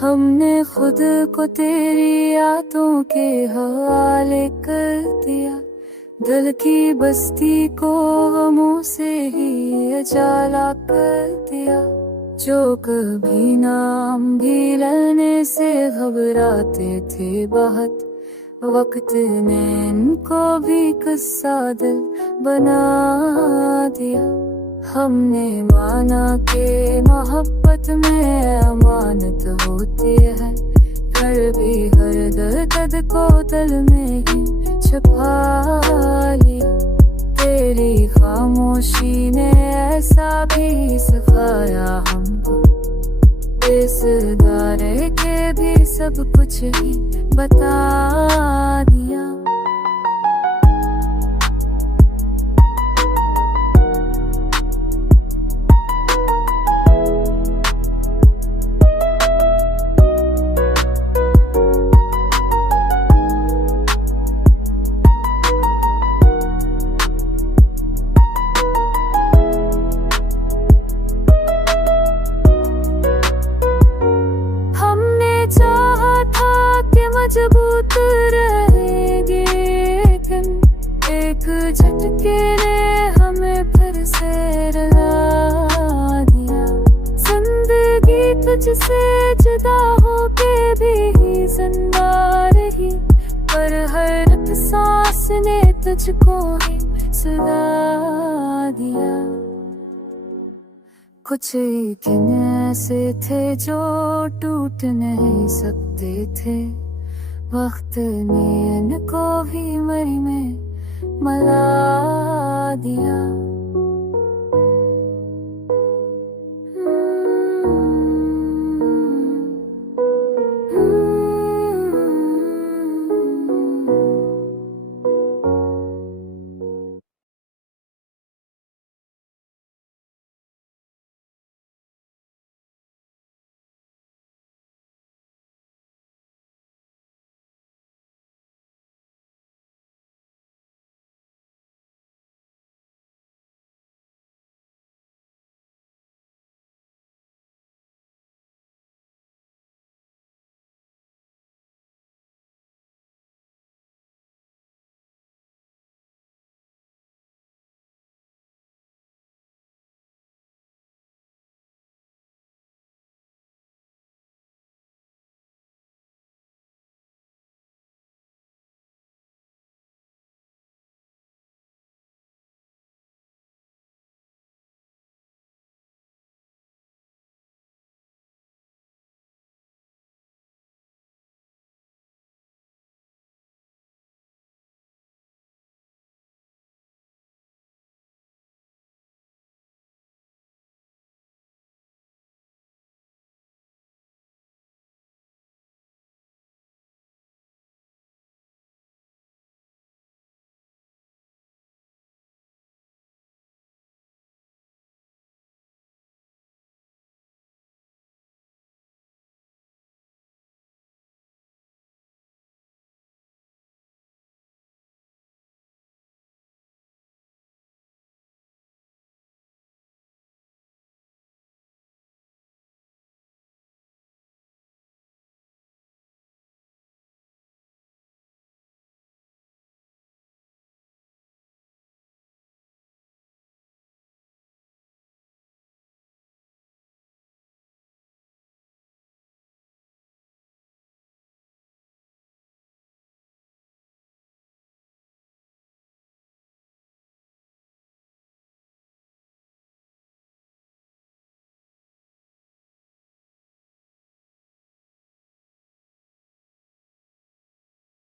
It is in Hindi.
हमने खुद को तेरी यादों के हवाले कर दिया, दिल की बस्ती को गमों से ही उजाला कर दिया। जो कभी नाम भी लेने से घबराते थे बहुत, वक्त ने इनको भी किस्सा दिल बना दिया। हमने माना कि मोहब्बत में अमानत होती है, फिर भी हर दर्द को दिल में ही छुपा लिया। तेरी खामोशी ने ऐसा भी सिखाया हमको, इस दायरे के भी सब कुछ ही बता दिया। मजबूत रहेगी, लेकिन एक झटके ने हमें फिर से रुला दिया। जिंदगी तुझसे जुदा होके भी जिंदा रही, पर हर सांस ने तुझको ही सुला दिया। कुछ दिन ऐसे थे जो टूट नहीं सकते थे, वक्त ने इनको भी मरी में मला दिया।